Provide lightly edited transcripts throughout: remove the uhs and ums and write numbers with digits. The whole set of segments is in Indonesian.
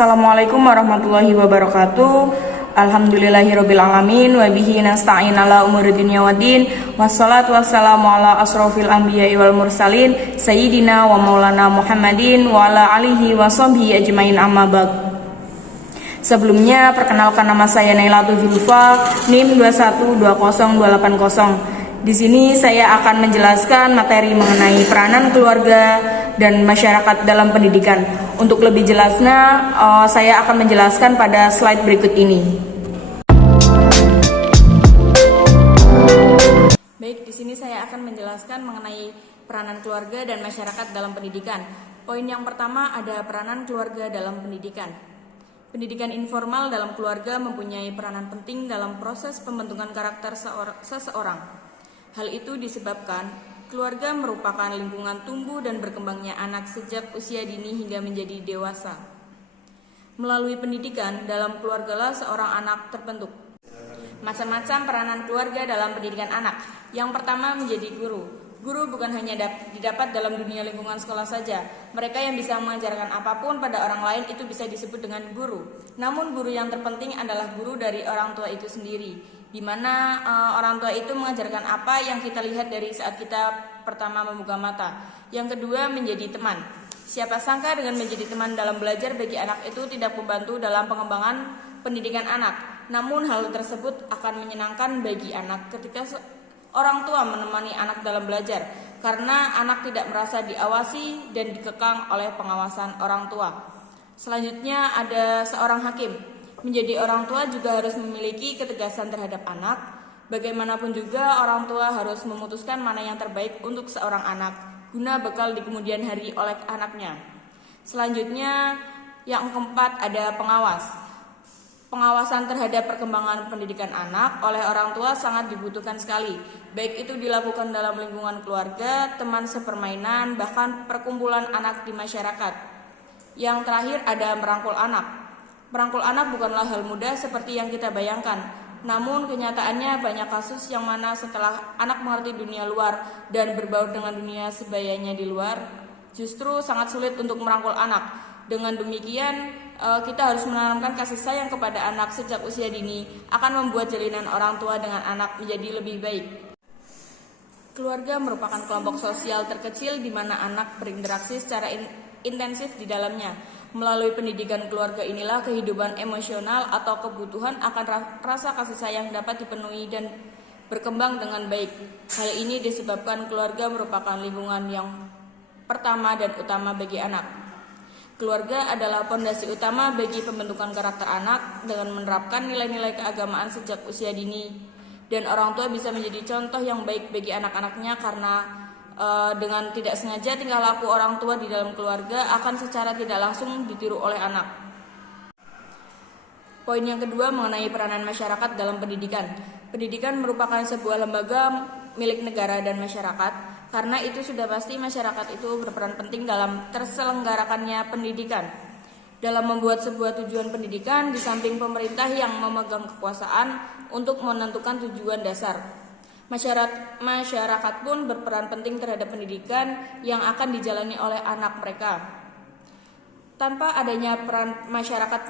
Assalamualaikum warahmatullahi wabarakatuh. Alhamdulillahirabbil alamin wa bihi nasta'in ala umuri dunya waddin. Wassalatu wassalamu ala asrofil anbiya'i wal mursalin sayyidina wa maulana Muhammadin wa ala alihi wa sahbihi ajmain, amma ba'd. Sebelumnya perkenalkan, nama saya Nailatul Zulfa, NIM 2120280. Di sini saya akan menjelaskan materi mengenai peranan keluarga dan masyarakat dalam pendidikan. Untuk lebih jelasnya, saya akan menjelaskan pada slide berikut ini. Baik, di sini saya akan menjelaskan mengenai peranan keluarga dan masyarakat dalam pendidikan. Poin yang pertama ada peranan keluarga dalam pendidikan. Pendidikan informal dalam keluarga mempunyai peranan penting dalam proses pembentukan karakter seseorang. Hal itu disebabkan keluarga merupakan lingkungan tumbuh dan berkembangnya anak sejak usia dini hingga menjadi dewasa. Melalui pendidikan, dalam keluargalah seorang anak terbentuk. Macam-macam peranan keluarga dalam pendidikan anak. Yang pertama, menjadi guru. Guru bukan hanya didapat dalam dunia lingkungan sekolah saja. Mereka yang bisa mengajarkan apapun pada orang lain itu bisa disebut dengan guru. Namun guru yang terpenting adalah guru dari orang tua itu sendiri, di mana orang tua itu mengajarkan apa yang kita lihat dari saat kita pertama membuka mata. Yang kedua, menjadi teman. Siapa sangka dengan menjadi teman dalam belajar bagi anak itu tidak membantu dalam pengembangan pendidikan anak. Namun hal tersebut akan menyenangkan bagi anak ketika orang tua menemani anak dalam belajar, karena anak tidak merasa diawasi dan dikekang oleh pengawasan orang tua. Selanjutnya ada seorang hakim. Menjadi orang tua juga harus memiliki ketegasan terhadap anak. Bagaimanapun juga orang tua harus memutuskan mana yang terbaik untuk seorang anak, guna bekal di kemudian hari oleh anaknya. Selanjutnya yang keempat ada pengawas. Pengawasan terhadap perkembangan pendidikan anak oleh orang tua sangat dibutuhkan sekali. Baik itu dilakukan dalam lingkungan keluarga, teman sepermainan, bahkan perkumpulan anak di masyarakat. Yang terakhir ada merangkul anak. Merangkul anak bukanlah hal mudah seperti yang kita bayangkan. Namun kenyataannya banyak kasus yang mana setelah anak mengerti dunia luar dan berbaur dengan dunia sebayanya di luar, justru sangat sulit untuk merangkul anak. Dengan demikian, kita harus menanamkan kasih sayang kepada anak sejak usia dini, akan membuat jalinan orang tua dengan anak menjadi lebih baik. Keluarga merupakan kelompok sosial terkecil di mana anak berinteraksi secara intensif di dalamnya. Melalui pendidikan keluarga inilah kehidupan emosional atau kebutuhan akan rasa kasih sayang dapat dipenuhi dan berkembang dengan baik. Hal ini disebabkan keluarga merupakan lingkungan yang pertama dan utama bagi anak. Keluarga adalah fondasi utama bagi pembentukan karakter anak dengan menerapkan nilai-nilai keagamaan sejak usia dini. Dan orang tua bisa menjadi contoh yang baik bagi anak-anaknya karena dengan tidak sengaja tingkah laku orang tua di dalam keluarga akan secara tidak langsung ditiru oleh anak. Poin yang kedua mengenai peranan masyarakat dalam pendidikan. Pendidikan merupakan sebuah lembaga milik negara dan masyarakat. Karena itu sudah pasti masyarakat itu berperan penting dalam terselenggarakannya pendidikan. Dalam membuat sebuah tujuan pendidikan, di samping pemerintah yang memegang kekuasaan untuk menentukan tujuan dasar, masyarakat pun berperan penting terhadap pendidikan yang akan dijalani oleh anak mereka. Tanpa adanya peran masyarakat,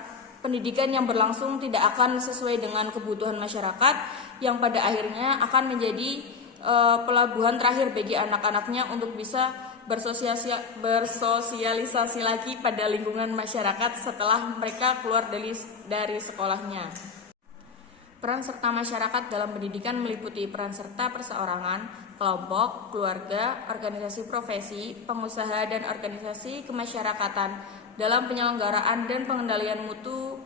pendidikan yang berlangsung tidak akan sesuai dengan kebutuhan masyarakat yang pada akhirnya akan menjadi pelabuhan terakhir bagi anak-anaknya untuk bisa bersosialisasi lagi pada lingkungan masyarakat setelah mereka keluar dari sekolahnya. Peran serta masyarakat dalam pendidikan meliputi peran serta perseorangan, kelompok, keluarga, organisasi profesi, pengusaha, dan organisasi kemasyarakatan dalam penyelenggaraan dan pengendalian mutu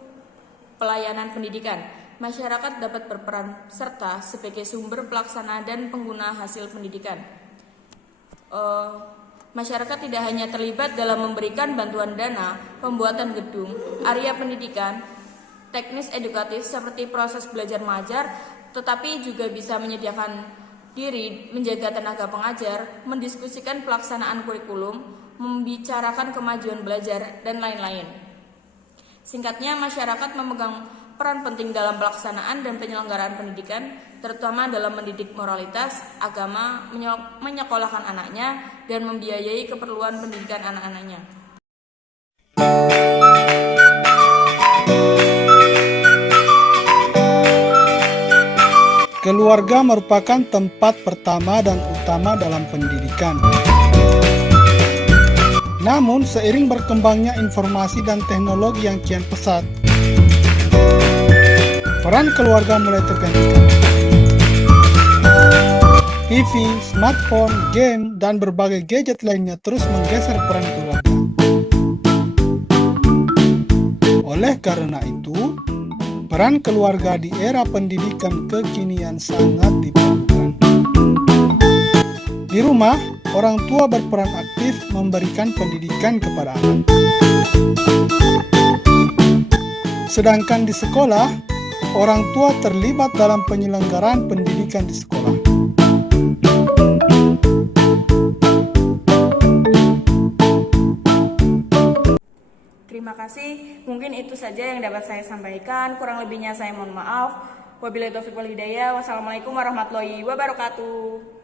pelayanan pendidikan. Masyarakat dapat berperan serta sebagai sumber pelaksana dan pengguna hasil pendidikan. Masyarakat tidak hanya terlibat dalam memberikan bantuan dana, pembuatan gedung, area pendidikan, teknis edukatif seperti proses belajar mengajar, tetapi juga bisa menyediakan diri, menjaga tenaga pengajar, mendiskusikan pelaksanaan kurikulum, membicarakan kemajuan belajar, dan lain-lain. Singkatnya, masyarakat memegang peran penting dalam pelaksanaan dan penyelenggaraan pendidikan, terutama dalam mendidik moralitas, agama, menyekolahkan anaknya, dan membiayai keperluan pendidikan anak-anaknya. Keluarga merupakan tempat pertama dan utama dalam pendidikan. Namun, seiring berkembangnya informasi dan teknologi yang kian pesat, peran keluarga mulai tergantikan. TV, smartphone, game, dan berbagai gadget lainnya terus menggeser peran keluarga. Oleh karena itu, peran keluarga di era pendidikan kekinian sangat diperlukan. Di rumah, orang tua berperan aktif memberikan pendidikan kepada anak. Sedangkan di sekolah, orang tua terlibat dalam penyelenggaraan pendidikan di sekolah. Terima kasih, mungkin itu saja yang dapat saya sampaikan. Kurang lebihnya saya mohon maaf. Wabillahi taufiq wal hidayah. Wassalamualaikum warahmatullahi wabarakatuh.